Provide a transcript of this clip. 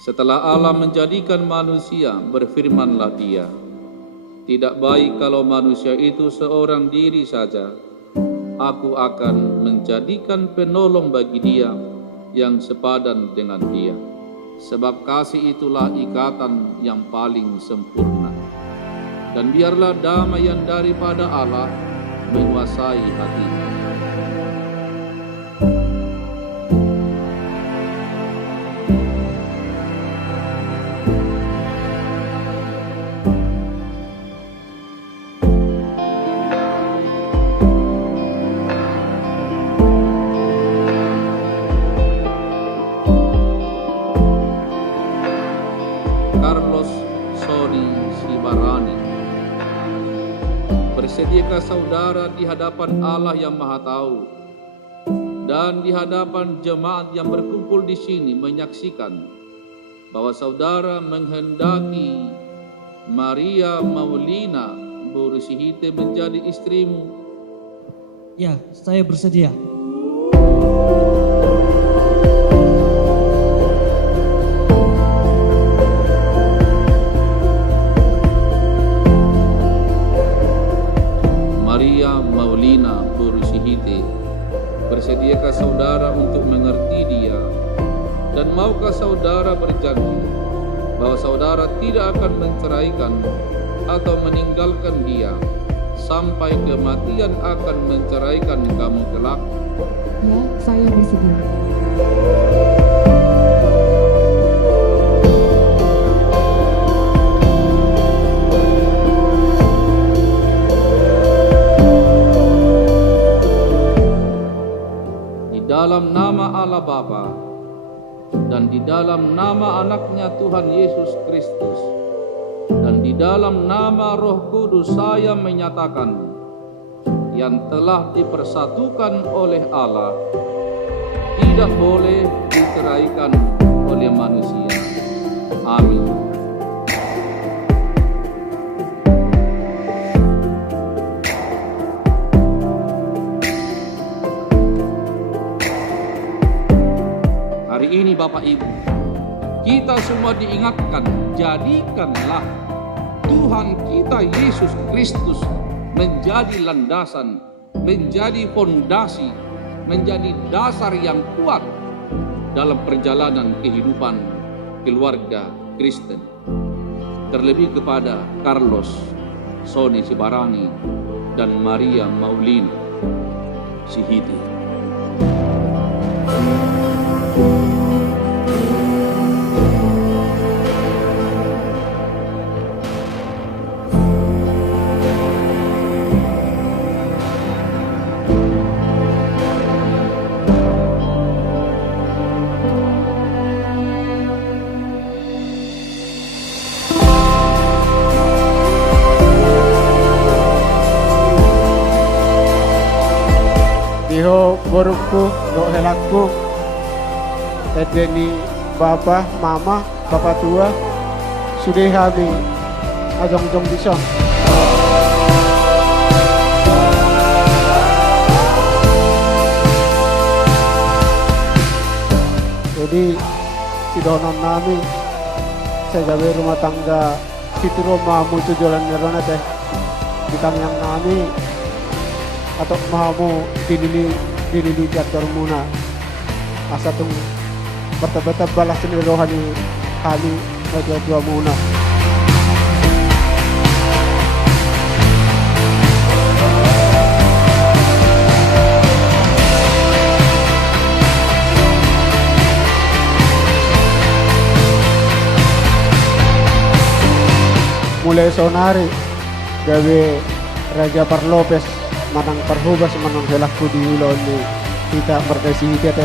Setelah Allah menjadikan manusia, berfirmanlah Dia, "Tidak baik kalau manusia itu seorang diri saja. Aku akan menjadikan penolong bagi dia yang sepadan dengan dia. Sebab kasih itulah ikatan yang paling sempurna. Dan biarlah damai yang daripada Allah menguasai hatimu." Carlos Soni Sibarani. Bersediakah saudara di hadapan Allah yang Maha Tahu dan di hadapan jemaat yang berkumpul di sini menyaksikan bahwa saudara menghendaki Maria Maulina Burusihite menjadi istrimu? Ya, saya bersedia. Maria Maulina Burusihite, bersediakah saudara untuk mengerti dia? Dan maukah saudara berjanji bahwa saudara tidak akan menceraikan atau meninggalkan dia sampai kematian akan menceraikan kamu kelak? Ya, saya bersedia. Dalam nama Allah Bapa dan di dalam nama anaknya Tuhan Yesus Kristus dan di dalam nama Roh Kudus saya menyatakan yang telah dipersatukan oleh Allah tidak boleh diceraikan oleh manusia. Amin. Hari ini Bapak Ibu, kita semua diingatkan, jadikanlah Tuhan kita Yesus Kristus menjadi landasan, menjadi fondasi, menjadi dasar yang kuat dalam perjalanan kehidupan keluarga Kristen. Terlebih kepada Carlos Soni Sibarani dan Maria Maulina Sihite. Diho borukku do helakku edeni bapa mama bapak tua sudah kami ajong-jong bisa. Jadi si donon nami saya gawe rumah tangga situ rumah mutu jalan nerona teh ditang yang nami atau mahamu dinili jatuh muna asa tung bata-bata balas sendiri rohani kali dua muna. Mulai sonari gawe Raja Parlopes manang parhubas manang helakku di ulon ni kita berdasi kita